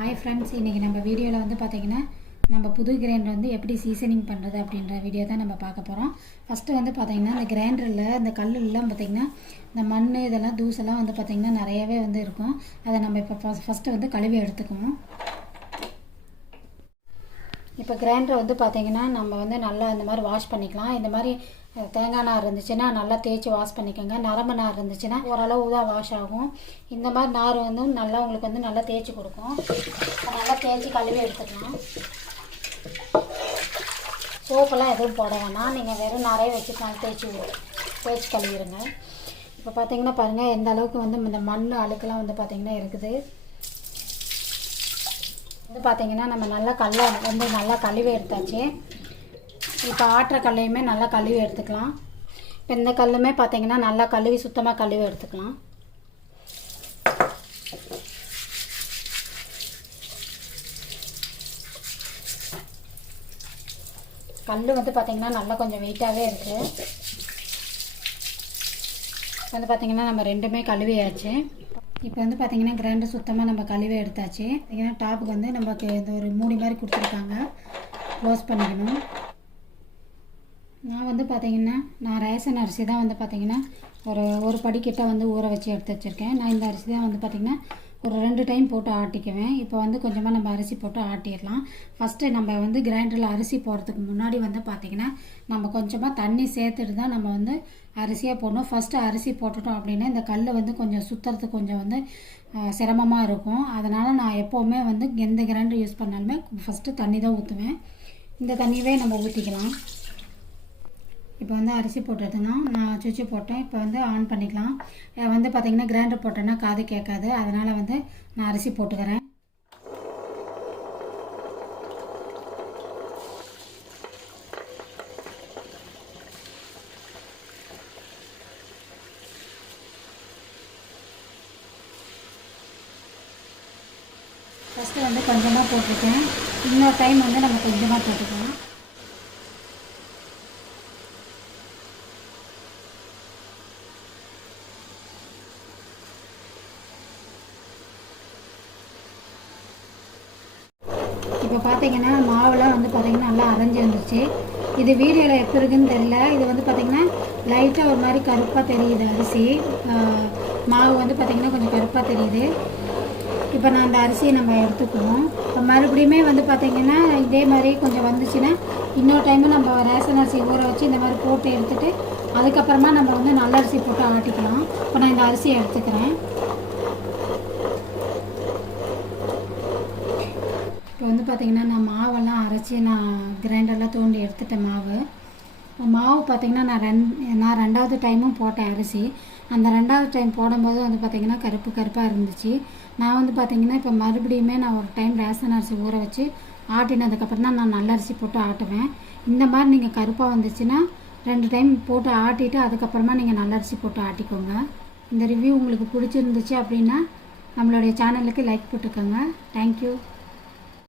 Hi friends, இன்றைக்கி நம்ம வீடியோவில் வந்து பார்த்திங்கன்னா நம்ம புது கிரைண்டர் வந்து எப்படி சீசனிங் பண்ணுறது அப்படின்ற வீடியோ தான் நம்ம பார்க்க போகிறோம். ஃபஸ்ட்டு வந்து பார்த்திங்கன்னா இந்த கிரைண்டரில் இந்த கல்லுலாம் பார்த்திங்கன்னா இந்த மண் இதெல்லாம் தூசெல்லாம் வந்து பார்த்திங்கன்னா நிறையவே வந்து இருக்கும். அதை நம்ம இப்போ ஃபஸ்ட்டு வந்து கழுவி எடுத்துக்குவோம். இப்போ கிரைண்டர் வந்து பார்த்திங்கன்னா நம்ம வந்து நல்லா இந்த மாதிரி வாஷ் பண்ணிக்கலாம். இந்த மாதிரி தேங்காய் நார் இருந்துச்சுன்னா நல்லா தேய்ச்சி வாஷ் பண்ணிக்கோங்க. நரம்பு நார் இருந்துச்சுன்னா ஓரளவு தான் வாஷ் ஆகும். இந்த மாதிரி நார் வந்து நல்லா உங்களுக்கு வந்து நல்லா தேய்ச்சி கொடுக்கும். நல்லா தேய்ச்சி கழுவி எடுத்துக்கலாம். சோப்பெல்லாம் எதுவும் போட வேணாம், நீங்கள் வெறும் நாரையே வச்சு நல்லா தேய்ச்சி கழுவிடுங்க. இப்போ பார்த்திங்கன்னா பாருங்கள் எந்த அளவுக்கு வந்து இந்த மண் அழுக்கெல்லாம் வந்து பார்த்திங்கன்னா இருக்குது. வந்து பார்த்திங்கன்னா நம்ம நல்லா கல்லை வந்து நல்லா கழுவி எடுத்தாச்சு. இப்போ ஆட்டுற கல்லையுமே நல்லா கழுவி எடுத்துக்கலாம். இப்போ இந்த கல்லுமே பார்த்திங்கன்னா நல்லா கழுவி சுத்தமாக கழுவி எடுத்துக்கலாம். கல் வந்து பார்த்திங்கன்னா நல்லா கொஞ்சம் வெயிட்டாகவே இருக்குது. வந்து பார்த்திங்கன்னா நம்ம ரெண்டுமே கழுவியாச்சு. இப்போ வந்து பார்த்திங்கன்னா கிரைண்டர் சுத்தமாக நம்ம கழுவி எடுத்தாச்சு. பார்த்திங்கன்னா டாப்புக்கு வந்து நமக்கு இந்த ஒரு மூடி மாதிரி கொடுத்துருக்காங்க, க்ளோஸ் பண்ணிக்கணும். நான் வந்து பார்த்திங்கன்னா நான் ரேஷன் அரிசி தான் வந்து பார்த்திங்கன்னா ஒரு படிக்கிட்ட வந்து ஊற வச்சு எடுத்து வச்சுருக்கேன். நான் இந்த அரிசி தான் வந்து பார்த்திங்கன்னா ஒரு 2 டைம் போட்டு ஆட்டிக்குவேன். இப்போ வந்து கொஞ்சமாக நம்ம அரிசி போட்டு ஆட்டிடலாம். ஃபஸ்ட்டு நம்ம வந்து கிரைண்டரில் அரிசி போடுறதுக்கு முன்னாடி வந்து பார்த்திங்கன்னா நம்ம கொஞ்சமாக தண்ணி சேர்த்துட்டு தான் நம்ம வந்து அரிசியாக போடணும். ஃபஸ்ட்டு அரிசி போட்டுட்டோம் அப்படின்னா இந்த கல் வந்து கொஞ்சம் சுற்றுறதுக்கு கொஞ்சம் வந்து சிரமமாக இருக்கும். அதனால் நான் எப்போவுமே வந்து எந்த கிரைண்டர் யூஸ் பண்ணாலுமே ஃபஸ்ட்டு தண்ணி தான் ஊற்றுவேன். இந்த தண்ணியவே நம்ம ஊற்றிக்கலாம். இப்போ வந்து அரிசி போட்டதுன்னா நான் சுவிட்சு போட்டேன். இப்போ வந்து ஆன் பண்ணிக்கலாம். வந்து பார்த்திங்கன்னா கிரைண்டர் போட்டேன்னா காது கேட்காது, அதனால் வந்து நான் அரிசி போட்டுக்கிறேன். ஃபஸ்ட்டு வந்து கொஞ்சமாக போட்டிருக்கேன். இன்னொரு டைம் வந்து நம்ம கொஞ்சமாக போட்டுக்கலாம். இப்போ பார்த்திங்கன்னா மாவுலாம் வந்து பார்த்திங்கன்னா நல்லா அரைஞ்சி வந்துருச்சு. இது வீடியோவில் எப்போ இருக்குதுன்னு தெரியல. இது வந்து பார்த்திங்கன்னா லைட்டாக ஒரு மாதிரி கருப்பாக தெரியுது அரிசி. மாவு வந்து பார்த்திங்கன்னா கொஞ்சம் கருப்பாக தெரியுது. இப்போ நான் அந்த அரிசியை நம்ம எடுத்துக்குவோம். இப்போ மறுபடியுமே வந்து பார்த்திங்கன்னா இதே மாதிரி கொஞ்சம் வந்துச்சுன்னா இன்னொரு டைமும் நம்ம ரேஷன் அரிசி ஊற வச்சு இந்த மாதிரி போட்டு எடுத்துகிட்டு அதுக்கப்புறமா நம்ம வந்து நல்ல அரிசி போட்டு ஆட்டிக்கலாம். இப்போ நான் இந்த அரிசியை எடுத்துக்கிறேன். இப்போ வந்து பார்த்திங்கன்னா நான் மாவெல்லாம் அரைச்சி நான் கிரைண்டர்லாம் தோண்டி எடுத்துட்டேன். மாவு பார்த்திங்கன்னா நான் 2வது டைமும் போட்டேன் அரிசி. அந்த 2வது டைம் போடும்போது வந்து பார்த்திங்கன்னா கருப்பாக இருந்துச்சு. நான் வந்து பார்த்திங்கன்னா இப்போ மறுபடியுமே நான் ஒரு டைம் ரேஷன் அரிசி ஊற வச்சு ஆட்டினதுக்கப்புறம் தான் நான் நல்ல அரிசி போட்டு ஆட்டுவேன். இந்த மாதிரி நீங்கள் கருப்பாக வந்துச்சுன்னா 2 டைம் போட்டு ஆட்டிட்டு அதுக்கப்புறமா நீங்கள் நல்ல அரிசி போட்டு ஆட்டிக்கோங்க. இந்த ரிவ்யூ உங்களுக்கு பிடிச்சிருந்துச்சு அப்படின்னா நம்மளுடைய சேனலுக்கு லைக் போட்டுக்கோங்க. தேங்க்யூ.